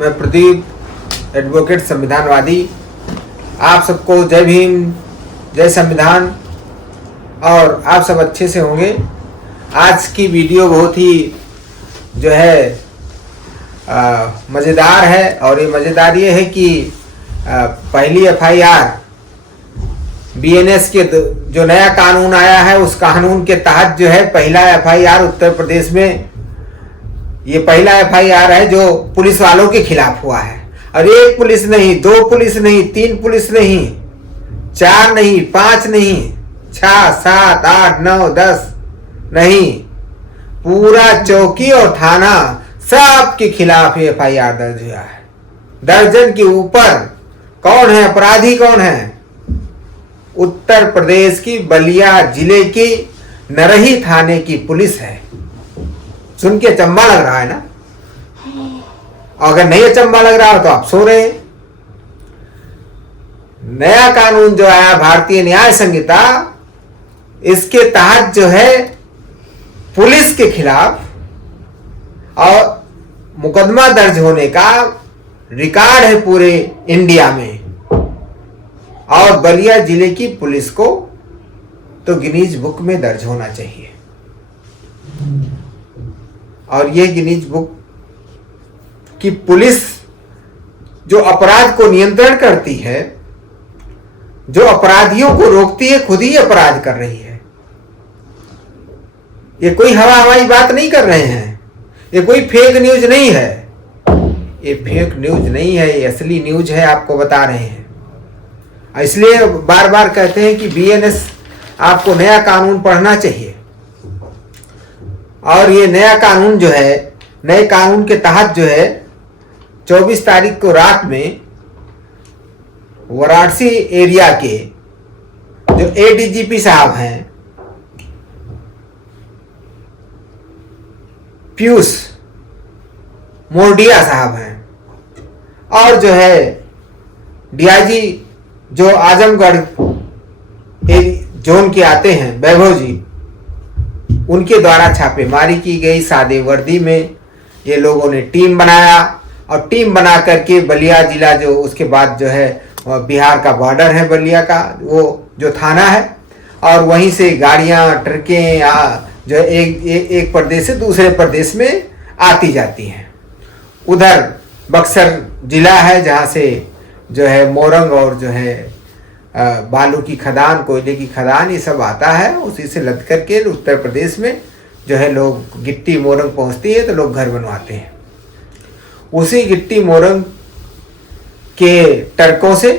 मैं प्रदीप एडवोकेट संविधानवादी। आप सबको जय भीम, जय संविधान। और आप सब अच्छे से होंगे। आज की वीडियो बहुत ही जो है मज़ेदार है। और ये मज़ेदार ये है कि पहली एफआईआर बीएनएस के जो नया कानून आया है उस कानून के तहत जो है पहला एफआईआर उत्तर प्रदेश में, ये पहला एफआईआर है जो पुलिस वालों के खिलाफ हुआ है। और एक पुलिस नहीं, दो पुलिस नहीं, तीन पुलिस नहीं, चार नहीं, पांच नहीं, 6, 7, 8, 9, 10 नहीं, पूरा चौकी और थाना सब के खिलाफ एफआईआर दर्ज हुआ है। दर्जन के ऊपर। कौन है अपराधी? कौन है? उत्तर प्रदेश की बलिया जिले की नरही थाने की पुलिस है। सुन के अचंभा लग रहा है ना? अगर नहीं अचंभा लग रहा हो तो आप सो रहे हैं। नया कानून जो आया भारतीय न्याय संहिता, इसके तहत जो है पुलिस के खिलाफ और मुकदमा दर्ज होने का रिकॉर्ड है पूरे इंडिया में। और बलिया जिले की पुलिस को तो गिनीज बुक में दर्ज होना चाहिए। और ये गिनीज बुक की पुलिस जो अपराध को नियंत्रण करती है, जो अपराधियों को रोकती है, खुद ही अपराध कर रही है। ये कोई हवाई बात नहीं कर रहे हैं। ये कोई फेक न्यूज नहीं है। ये फेक न्यूज नहीं है, ये असली न्यूज है, आपको बता रहे हैं। इसलिए बार बार कहते हैं कि बीएनएस आपको नया कानून पढ़ना चाहिए। और ये नया कानून जो है, नए कानून के तहत जो है 24 तारीख को रात में वाराणसी एरिया के जो एडीजीपी साहब हैं, पीयूष मोरडिया साहब हैं, और जो है डीआईजी जो आजमगढ़ जोन के आते हैं, वैभव जी, उनके द्वारा छापेमारी की गई। सादे वर्दी में ये लोगों ने टीम बनाया और टीम बना करके बलिया जिला, जो उसके बाद जो है बिहार का बॉर्डर है बलिया का, वो जो थाना है, और वहीं से गाड़ियां, ट्रकें जो एक प्रदेश से दूसरे प्रदेश में आती जाती हैं। उधर बक्सर जिला है जहाँ से जो है मोरंग और जो है बालू की खदान, कोयले की खदान, ये सब आता है। उसी से लद करके उत्तर प्रदेश में जो है लोग, गिट्टी मोरंग पहुंचती है तो लोग घर बनवाते हैं। उसी गिट्टी मोरंग के ट्रकों से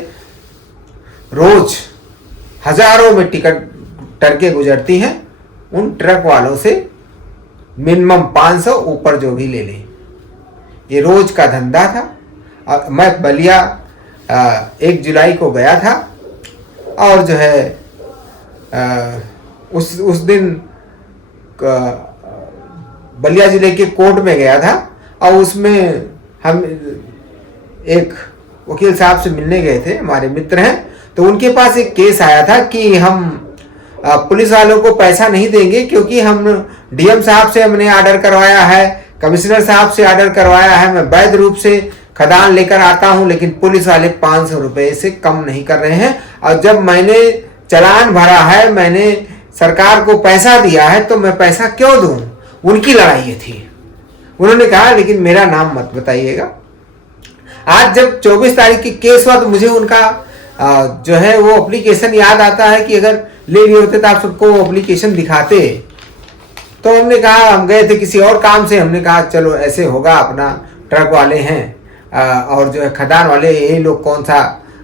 रोज हजारों में ट्रकें गुजरती हैं। उन ट्रक वालों से मिनिमम 500 ऊपर जो भी ले लें, ये रोज का धंधा था। और मैं बलिया 1 जुलाई को गया था और जो है उस दिन बलिया जिले के कोर्ट में गया था। और उसमें हम एक वकील साहब से मिलने गए थे, हमारे मित्र हैं। तो उनके पास एक केस आया था कि हम पुलिस वालों को पैसा नहीं देंगे क्योंकि हम डीएम साहब से हमने ऑर्डर करवाया है, कमिश्नर साहब से ऑर्डर करवाया है, मैं वैध रूप से खदान लेकर आता हूं, लेकिन पुलिस वाले 500 रुपए से कम नहीं कर रहे हैं। और जब मैंने चालान भरा है, मैंने सरकार को पैसा दिया है, तो मैं पैसा क्यों दूं? उनकी लड़ाई ये थी। उन्होंने कहा लेकिन मेरा नाम मत बताइएगा। आज जब 24 तारीख की केस हुआ तो मुझे उनका जो है वो एप्लीकेशन याद आता है कि अगर ले लिए होते तो आप सबको एप्लीकेशन दिखाते। तो हमने कहा, हम गए थे किसी और काम से, हमने कहा चलो ऐसे होगा, अपना ट्रक वाले हैं और जो है खदान वाले, ये लोग कौन सा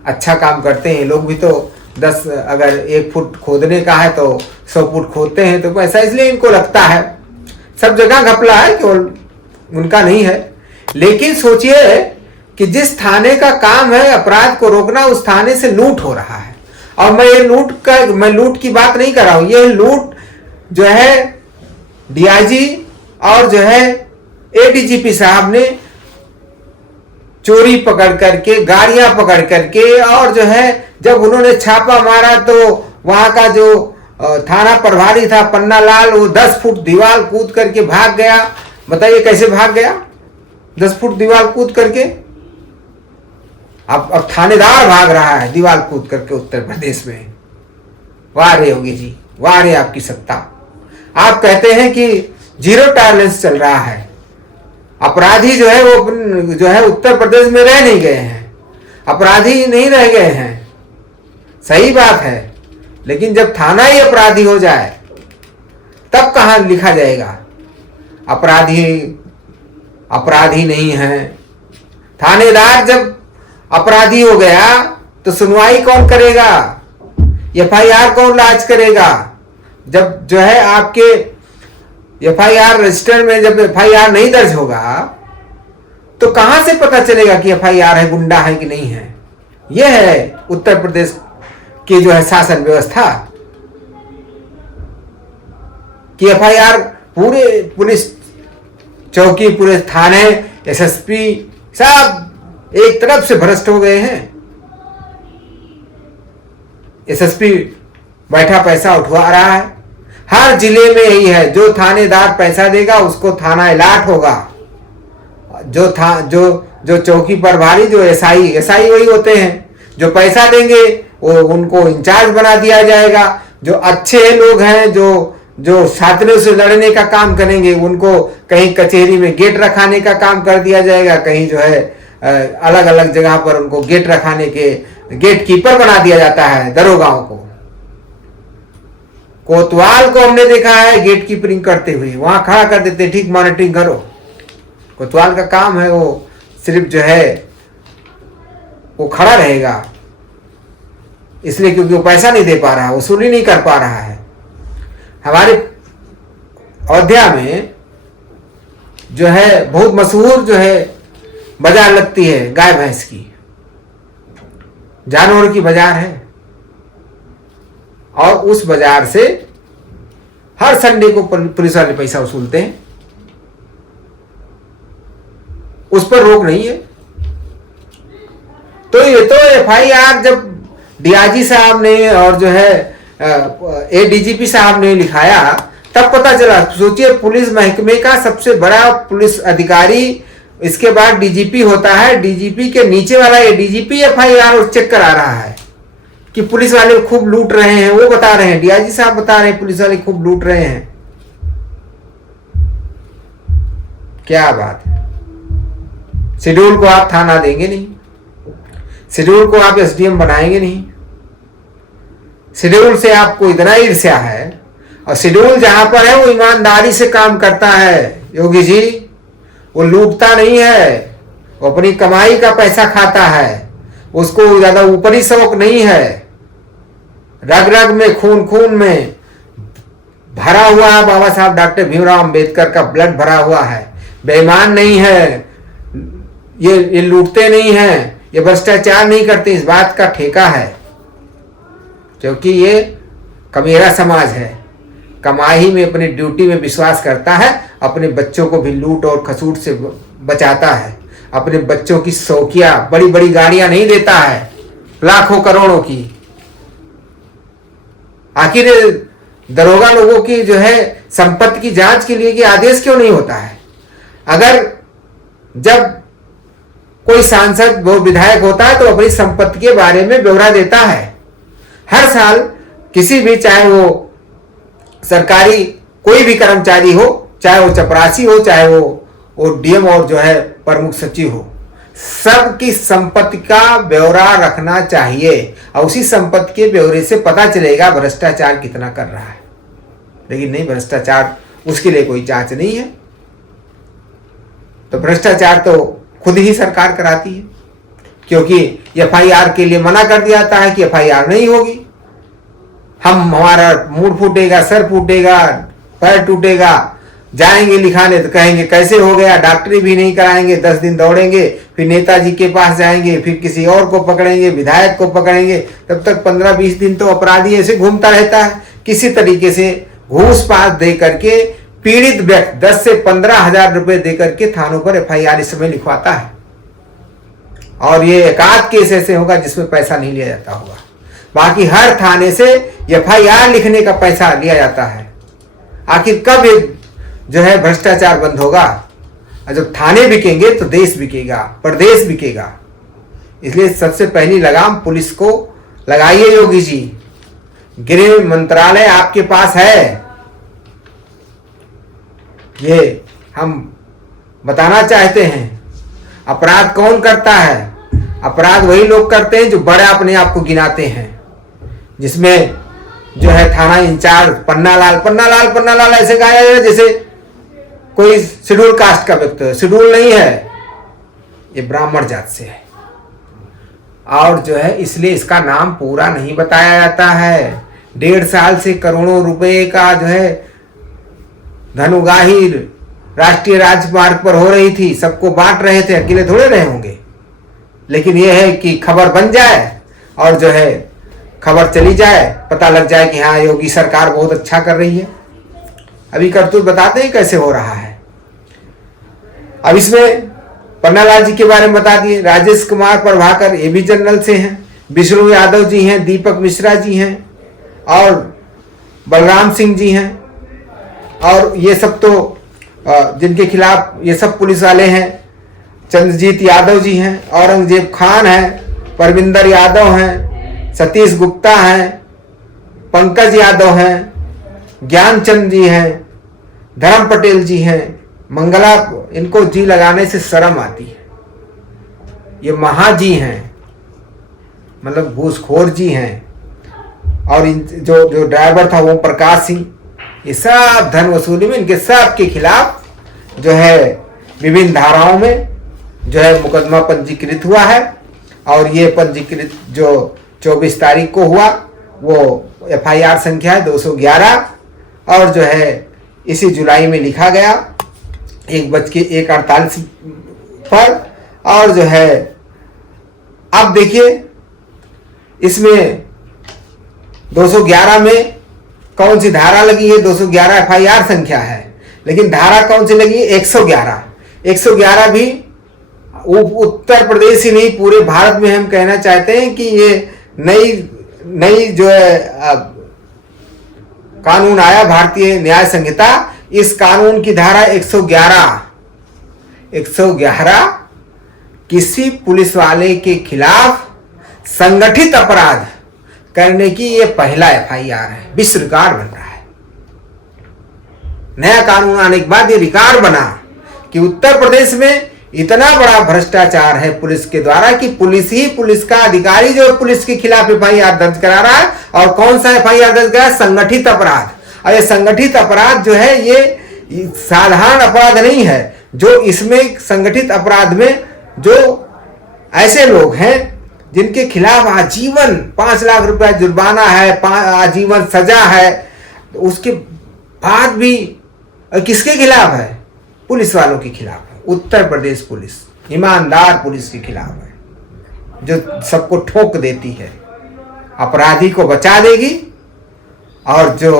अच्छा काम करते हैं। ये लोग भी तो 10, अगर 1 फुट खोदने का है तो 100 फुट खोदते हैं, तो ऐसा इसलिए इनको लगता है। सब जगह घपला है, केवल उनका नहीं है। लेकिन सोचिए कि जिस थाने का काम है अपराध को रोकना, उस थाने से लूट हो रहा है। और मैं लूट की बात नहीं कर रहा हूं। ये लूट जो है डीआईजी और जो है एडीजीपी साहब ने चोरी पकड़ करके, गाड़ियां पकड़ करके, और जो है जब उन्होंने छापा मारा तो वहां का जो थाना प्रभारी था पन्ना लाल, वो 10 फुट दीवार कूद करके भाग गया। बताइए कैसे भाग गया 10 फुट दीवार कूद करके? अब थानेदार भाग रहा है दीवार कूद करके उत्तर प्रदेश में। वाह रे योगी जी, वाह रे आपकी सत्ता। आप कहते हैं कि जीरो टॉलरेंस चल रहा है, अपराधी जो है वो जो है उत्तर प्रदेश में रह नहीं गए हैं, अपराधी नहीं रह गए हैं, सही बात है। लेकिन जब थाना ही अपराधी हो जाए तब कहाँ लिखा जाएगा अपराधी अपराधी नहीं है। थानेदार जब अपराधी हो गया तो सुनवाई कौन करेगा, एफआईआर कौन लाज करेगा। जब जो है आपके एफआईआर रजिस्टर में जब एफआईआर नहीं दर्ज होगा तो कहां से पता चलेगा कि एफआईआर है, गुंडा है कि नहीं है। यह है उत्तर प्रदेश की जो है शासन व्यवस्था कि एफआईआर पूरे पुलिस चौकी, पूरे थाने, एसएसपी सब एक तरफ से भ्रष्ट हो गए हैं। एसएसपी बैठा पैसा उठवा रहा है, हर जिले में यही है, जो थानेदार पैसा देगा उसको थाना अलॉट होगा। जो चौकी प्रभारी, जो एसआई वही होते हैं, जो पैसा देंगे वो उनको इंचार्ज बना दिया जाएगा। जो अच्छे लोग हैं, जो छात्रों से लड़ने का काम करेंगे, उनको कहीं कचहरी में गेट रखाने का काम कर दिया जाएगा, कहीं जो है अलग अलग जगह पर उनको गेट रखाने के गेट कीपर बना दिया जाता है। दरोगाओं को, कोतवाल को हमने देखा है गेट कीपरिंग करते हुए, वहां खड़ा कर देते, ठीक मॉनिटरिंग करो। कोतवाल का काम है वो सिर्फ जो है वो खड़ा रहेगा, इसलिए क्योंकि वो पैसा नहीं दे पा रहा, वसूली नहीं कर पा रहा है। हमारे अयोध्या में जो है बहुत मशहूर जो है बाजार लगती है गाय भैंस की, जानवर की बाजार है, और उस बाजार से हर संडे को पुलिस वाले पैसा वसूलते हैं। उस पर रोक नहीं है। तो ये तो एफआईआर जब डीआईजी साहब ने और जो है एडीजीपी साहब ने लिखाया तब पता चला। सोचिए, पुलिस महकमे का सबसे बड़ा पुलिस अधिकारी, इसके बाद डीजीपी होता है, डीजीपी के नीचे वाला एडीजीपी एफआईआर चेक करा रहा है कि पुलिस वाले खूब लूट रहे हैं। वो बता रहे हैं, डीआईजी साहब बता रहे हैं पुलिस वाले खूब लूट रहे हैं। क्या बात है। शेड्यूल को आप थाना देंगे नहीं, शेड्यूल को आप एसडीएम बनाएंगे नहीं। शेड्यूल से आपको इतना ईर्ष्या है, और शेड्यूल जहां पर है वो ईमानदारी से काम करता है योगी जी, वो लूटता नहीं है, वो अपनी कमाई का पैसा खाता है, उसको ज्यादा ऊपरी शौक नहीं है। रग रग में, खून खून में भरा हुआ है बाबा साहब डॉक्टर भीमराव अंबेडकर का ब्लड भरा हुआ है। बेईमान नहीं है, ये लूटते नहीं हैं, ये भ्रष्टाचार नहीं करते, इस बात का ठेका है। क्योंकि ये कमेरा समाज है, कमाई में, अपनी ड्यूटी में विश्वास करता है, अपने बच्चों को भी लूट और खसूट से बचाता है, अपने बच्चों की शौकिया बड़ी बड़ी गाड़ियां नहीं देता है लाखों करोड़ों की। आखिर दरोगा लोगों की जो है संपत्ति की जांच के लिए कि आदेश क्यों नहीं होता है। अगर जब कोई सांसद वो विधायक होता है तो अपनी संपत्ति के बारे में ब्यौरा देता है हर साल। किसी भी, चाहे वो सरकारी कोई भी कर्मचारी हो, चाहे वो चपरासी हो, चाहे वो डीएम और जो है प्रमुख सचिव हो, सबकी संपत्ति का ब्यौरा रखना चाहिए, और उसी संपत्ति के ब्यौरे से पता चलेगा भ्रष्टाचार कितना कर रहा है। लेकिन नहीं, भ्रष्टाचार उसके लिए कोई जांच नहीं है। तो भ्रष्टाचार तो खुद ही सरकार कराती है, क्योंकि एफआईआर के लिए मना कर दिया जाता है कि एफआईआर नहीं होगी। हमारा मूड फूटेगा, सर फूटेगा, पैर टूटेगा, जाएंगे लिखाने तो कहेंगे कैसे हो गया, डॉक्टरी भी नहीं कराएंगे, 10 दिन दौड़ेंगे, फिर नेताजी के पास जाएंगे, फिर किसी और को पकड़ेंगे, विधायक को पकड़ेंगे। तब तक 15-20 दिन तो अपराधी ऐसे घूमता रहता है। किसी तरीके से घूस पास दे करके पीड़ित व्यक्ति 10 से 15 हजार रुपए दे करके थानों पर एफआईआर इस समय लिखवाता है। और ये एकाध केस ऐसे होगा जिसमें पैसा नहीं लिया जाता होगा, बाकी हर थाने से एफआईआर लिखने का पैसा लिया जाता है। आखिर कब जो है भ्रष्टाचार बंद होगा? और जब थाने बिकेंगे तो देश बिकेगा, प्रदेश बिकेगा। इसलिए सबसे पहली लगाम पुलिस को लगाइए योगी जी। गृह मंत्रालय आपके पास है, ये हम बताना चाहते हैं। अपराध कौन करता है? अपराध वही लोग करते हैं जो बड़े अपने आप को गिनाते हैं, जिसमें जो है थाना इंचार्ज पन्नालाल ऐसे गाया है जैसे कोई शेड्यूल कास्ट का व्यक्ति है। शेड्यूल नहीं है, ये ब्राह्मण जात से है। और जो है इसलिए इसका नाम पूरा नहीं बताया जाता है। 1.5 साल से करोड़ों रुपए का जो है धनुगाही राष्ट्रीय राजमार्ग पर हो रही थी, सबको बांट रहे थे, अकेले थोड़े रहे होंगे। लेकिन यह है कि खबर बन जाए और जो है खबर चली जाए, पता लग जाए कि हाँ योगी सरकार बहुत अच्छा कर रही है। अभी करतूत बताते हैं कैसे हो रहा है। अब इसमें पन्नालाल जी के बारे में बता दिए। राजेश कुमार प्रभाकर ये भी जनरल से हैं, विष्णु यादव जी हैं, दीपक मिश्रा जी हैं और बलराम सिंह जी हैं। और ये सब तो जिनके खिलाफ ये सब पुलिस वाले हैं। चंद्रजीत यादव जी हैं, औरंगजेब खान हैं, परविंदर यादव हैं, सतीश गुप्ता हैं, पंकज यादव हैं, ज्ञानचंद जी हैं, धर्म पटेल जी हैं, मंगला। इनको जी लगाने से शर्म आती है। ये महाजी हैं, मतलब घूसखोर जी हैं। और जो ड्राइवर था वो प्रकाश सिंह, ये सब धन वसूली में इनके सब के खिलाफ जो है विभिन्न धाराओं में जो है मुकदमा पंजीकृत हुआ है। और ये पंजीकृत जो 24 तारीख को हुआ वो FIR संख्या है 211। और जो है इसी जुलाई में लिखा गया 1:48 पर। और जो है अब देखिए इसमें 211 में कौन सी धारा लगी है? 211 FIR संख्या है, लेकिन धारा कौन सी लगी है? 111। 111 भी उत्तर प्रदेश ही नहीं पूरे भारत में हम कहना चाहते हैं कि ये नई जो है कानून आया, भारतीय न्याय संहिता। इस कानून की धारा 111 किसी पुलिस वाले के खिलाफ संगठित अपराध करने की ये पहला FIR है। विश्व रिकॉर्ड बन रहा है। नया कानून आने के बाद ये रिकॉर्ड बना कि उत्तर प्रदेश में इतना बड़ा भ्रष्टाचार है पुलिस के द्वारा कि पुलिस का अधिकारी जो पुलिस के खिलाफ FIR दर्ज करा रहा है। और कौन सा FIR दर्ज करा? संगठित अपराध। और ये संगठित अपराध जो है ये साधारण अपराध नहीं है। जो इसमें संगठित अपराध में जो ऐसे लोग हैं जिनके खिलाफ आजीवन 5 लाख रुपए जुर्माना है, आजीवन सजा है, उसके बाद भी किसके खिलाफ है? पुलिस वालों के खिलाफ है। उत्तर प्रदेश पुलिस ईमानदार पुलिस के खिलाफ है, जो सबको ठोक देती है, अपराधी को बचा देगी और जो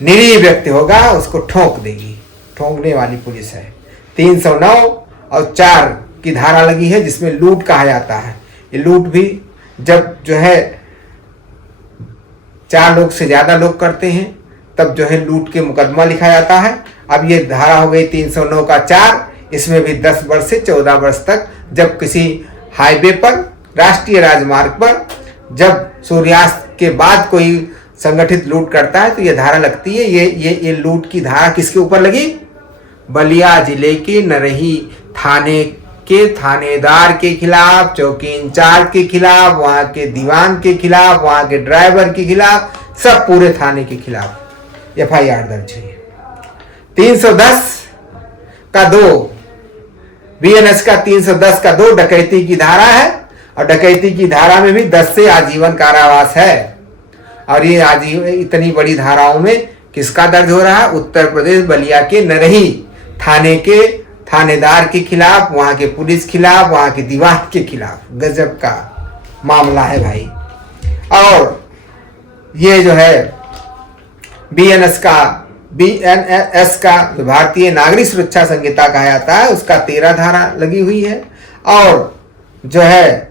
निरीह व्यक्ति होगा उसको ठोक देगी। ठोकने वाली पुलिस है। 309 और 4 की धारा लगी है जिसमें लूट कहा जाता है। ये लूट भी जब जो है 4 लोग से ज्यादा लोग करते हैं तब जो है लूट के मुकदमा लिखा जाता है। अब ये धारा हो गई 309 का 4। इसमें भी 10 वर्ष से 14 वर्ष तक जब किसी हाईवे पर, राष्ट्रीय राजमार्ग पर जब सूर्यास्त के बाद कोई संगठित लूट करता है तो ये धारा लगती है। ये लूट की धारा किसके ऊपर लगी? बलिया जिले के नरही थाने के थानेदार के खिलाफ, चौकी इंचार्ज के खिलाफ, वहां के दीवान के खिलाफ, वहां के ड्राइवर के खिलाफ, सब पूरे थाने के खिलाफ FIR दर्ज है। 310 का 2 BNS का 310 का 2 डकैती की धारा है। और डकैती की धारा में भी 10 से आजीवन कारावास है। और ये आजीवन इतनी बड़ी धाराओं में किसका दर्ज हो रहा है? उत्तर प्रदेश बलिया के नरही थाने के थानेदार के खिलाफ, वहां के पुलिस खिलाफ, वहां के दीवान के खिलाफ। गजब का मामला है भाई। और ये जो है BNS का जो भारतीय नागरिक सुरक्षा संहिता कहा जाता है उसका 13 धारा लगी हुई है। और जो है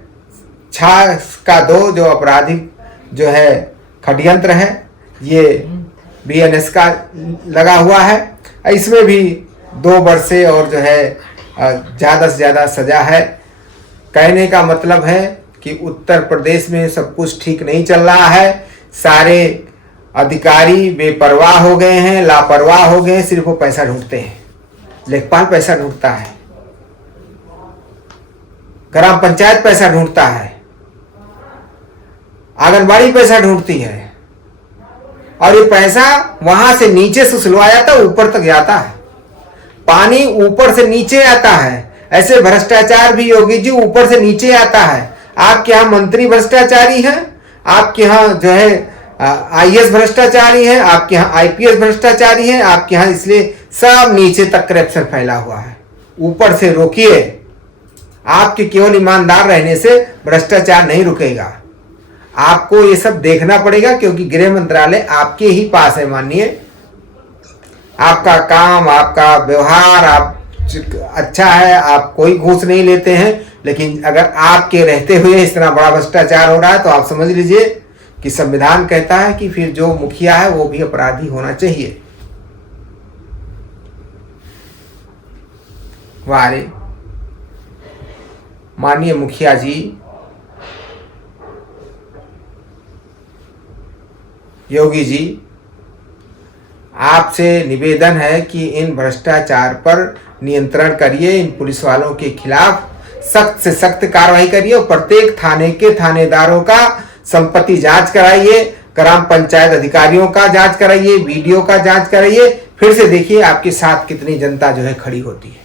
6 का 2 जो आपराधिक जो है षड्यंत्र है ये BNS का लगा हुआ है। इसमें भी 2 वर्ष से और जो है ज़्यादा से ज़्यादा सजा है। कहने का मतलब है कि उत्तर प्रदेश में सब कुछ ठीक नहीं चल रहा है। सारे अधिकारी बेपरवाह हो गए हैं, लापरवाह हो गए हैं, सिर्फ वो पैसा ढूंढते हैं। लेखपाल पैसा ढूंढता है, ग्राम पंचायत पैसा ढूंढता है, आंगनबाड़ी पैसा ढूंढती है, और ये पैसा वहां से नीचे से सुलवाया जाता है, ऊपर तक जाता है। पानी ऊपर से नीचे आता है। ऐसे भ्रष्टाचार भी योगी जी ऊपर से नीचे आता है। आपके यहाँ मंत्री भ्रष्टाचारी हैं, आपके यहाँ जो है आईएएस भ्रष्टाचारी हैं, आपके यहाँ आईपीएस भ्रष्टाचारी हैं, आपके यहाँ, इसलिए सब नीचे तक करप्शन फैला हुआ है। ऊपर से रोकिए। आपके केवल ईमानदार रहने से भ्रष्टाचार नहीं रुकेगा। आपको ये सब देखना पड़ेगा, क्योंकि गृह मंत्रालय आपके ही पास है। मानिए आपका काम, आपका व्यवहार आप अच्छा है, आप कोई घूस नहीं लेते हैं, लेकिन अगर आपके रहते हुए इस तरह बड़ा भ्रष्टाचार हो रहा है तो आप समझ लीजिए कि संविधान कहता है कि फिर जो मुखिया है वो भी अपराधी होना चाहिए। हमारे माननीय मुखिया जी, योगी जी, आपसे निवेदन है कि इन भ्रष्टाचार पर नियंत्रण करिए, इन पुलिस वालों के खिलाफ सख्त से सख्त कार्रवाई करिए और प्रत्येक थाने के थानेदारों का संपत्ति जांच कराइए, ग्राम पंचायत अधिकारियों का जांच कराइए, वीडियो का जांच कराइए। फिर से देखिए आपके साथ कितनी जनता जो है खड़ी होती है।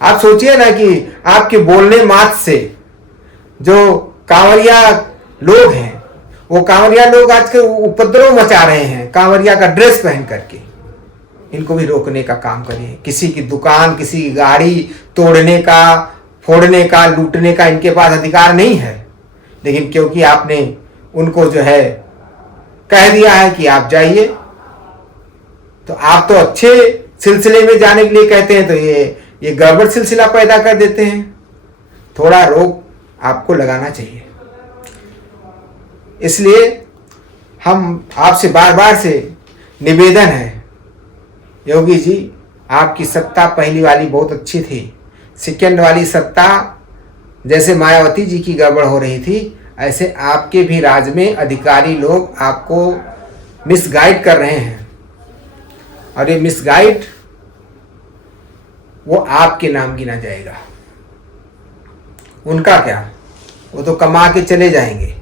आप सोचिए ना कि आपके बोलने मात्र से जो कांवरिया लोग हैं, वो कांवरिया लोग आज के उपद्रव मचा रहे हैं कांवरिया का ड्रेस पहन करके। इनको भी रोकने का काम करिए। किसी की दुकान, किसी की गाड़ी तोड़ने का, फोड़ने का, लूटने का इनके पास अधिकार नहीं है, लेकिन क्योंकि आपने उनको जो है कह दिया है कि आप जाइए, तो आप तो अच्छे सिलसिले में जाने के लिए कहते हैं, तो ये गड़बड़ सिलसिला पैदा कर देते हैं। थोड़ा रोक आपको लगाना चाहिए। इसलिए हम आपसे बार बार से निवेदन है, योगी जी, आपकी सत्ता पहली वाली बहुत अच्छी थी, सेकेंड वाली सत्ता जैसे मायावती जी की गड़बड़ हो रही थी, ऐसे आपके भी राज में अधिकारी लोग आपको मिसगाइड कर रहे हैं, और ये मिसगाइड वो आपके नाम गिना जाएगा। उनका क्या, वो तो कमा के चले जाएंगे।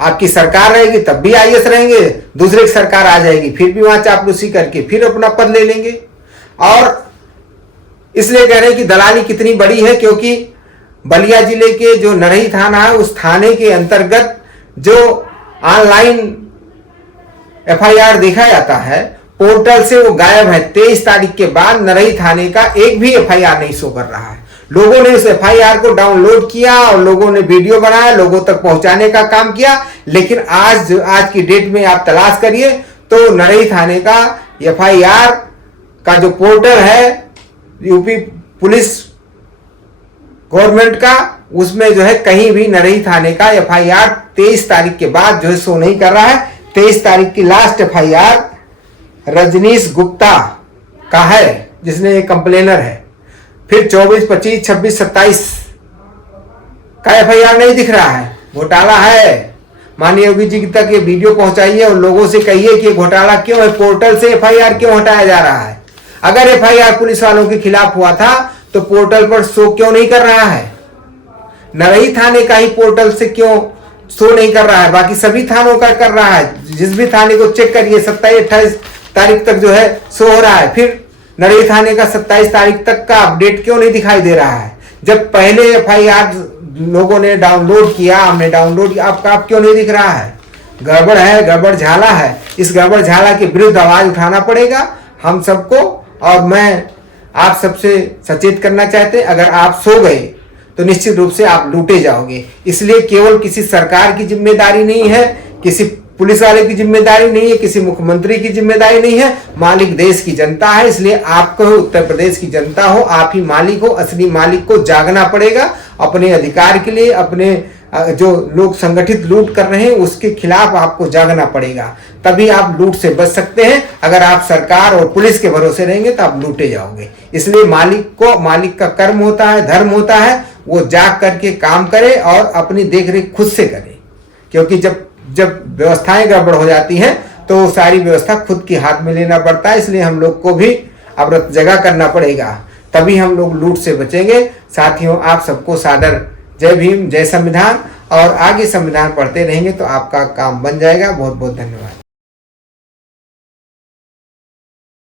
आपकी सरकार रहेगी तब भी आईएएस रहेंगे, दूसरे की सरकार आ जाएगी फिर भी वहां चापलूसी करके फिर अपना पद ले लेंगे। और इसलिए कह रहे हैं कि दलाली कितनी बड़ी है, क्योंकि बलिया जिले के जो नरही थाना है, उस थाने के अंतर्गत जो ऑनलाइन एफआईआर देखा जाता है, पोर्टल से वो गायब है। 23 तारीख के बाद नरही थाने का एक भी एफआईआर नहीं शो कर रहा है। लोगों ने इस एफआईआर को डाउनलोड किया और लोगों ने वीडियो बनाया, लोगों तक पहुंचाने का काम किया, लेकिन आज की डेट में आप तलाश करिए तो नरही थाने का एफआईआर का जो पोर्टल है यूपी पुलिस गवर्नमेंट का, उसमें जो है कहीं भी नरही थाने का एफआईआर 23 तारीख के बाद जो है शो नहीं कर रहा है। 23 तारीख की लास्ट एफआईआर रजनीश गुप्ता का है, जिसने कंप्लेनर है। फिर 24, 25, 26, 27 का एफआईआर नहीं दिख रहा है। घोटाला है। माननीय योगी जी तक ये वीडियो पहुंचाइए और लोगों से कहिए कि घोटाला क्यों है, पोर्टल से एफआईआर क्यों हटाया जा रहा है। अगर एफआईआर पुलिस वालों के खिलाफ हुआ था तो पोर्टल पर शो क्यों नहीं कर रहा है। नरही थाने का ही पोर्टल से क्यों शो नहीं कर रहा है, बाकी सभी थानों का कर रहा है। जिस भी थाने को चेक करिए 27, 28 तारीख तक जो है शो हो रहा है। फिर नरही थाने का 27 तारीख तक का अपडेट क्यों नहीं दिखाई दे रहा है, जब पहले एफआईआर लोगों ने डाउनलोड किया, हमने डाउनलोड किया, आपका आप क्यों नहीं दिख रहा है। गड़बड़ है, गड़बड़ झाला है। इस गड़बड़ झाला के विरुद्ध आवाज उठाना पड़ेगा हम सबको। और मैं आप सबसे सचेत करना चाहते, अगर आप सो गए तो निश्चित रूप से आप लूटे जाओगे। इसलिए केवल किसी सरकार की जिम्मेदारी नहीं है, किसी पुलिस वाले की जिम्मेदारी नहीं है, किसी मुख्यमंत्री की जिम्मेदारी नहीं है, मालिक देश की जनता है। इसलिए आपको उत्तर प्रदेश की जनता हो, आप ही मालिक हो, असली मालिक को जागना पड़ेगा अपने अधिकार के लिए, अपने जो लोग संगठित लूट कर रहे हैं उसके खिलाफ आपको जागना पड़ेगा, तभी आप लूट से बच सकते हैं। अगर आप सरकार और पुलिस के भरोसे रहेंगे तो आप लूटे जाओगे। इसलिए मालिक का कर्म होता है, धर्म होता है, वो जाग करके काम करे और अपनी देखरेख खुद से करे, क्योंकि जब व्यवस्थाएं गड़बड़ हो जाती हैं तो सारी व्यवस्था खुद के हाथ में लेना पड़ता है। इसलिए हम लोग को भी अवरत जगा करना पड़ेगा, तभी हम लोग लूट से बचेंगे। साथियों, आप सबको सादर जय भीम, जय संविधान, और आगे संविधान पढ़ते रहेंगे तो आपका काम बन जाएगा। बहुत बहुत धन्यवाद।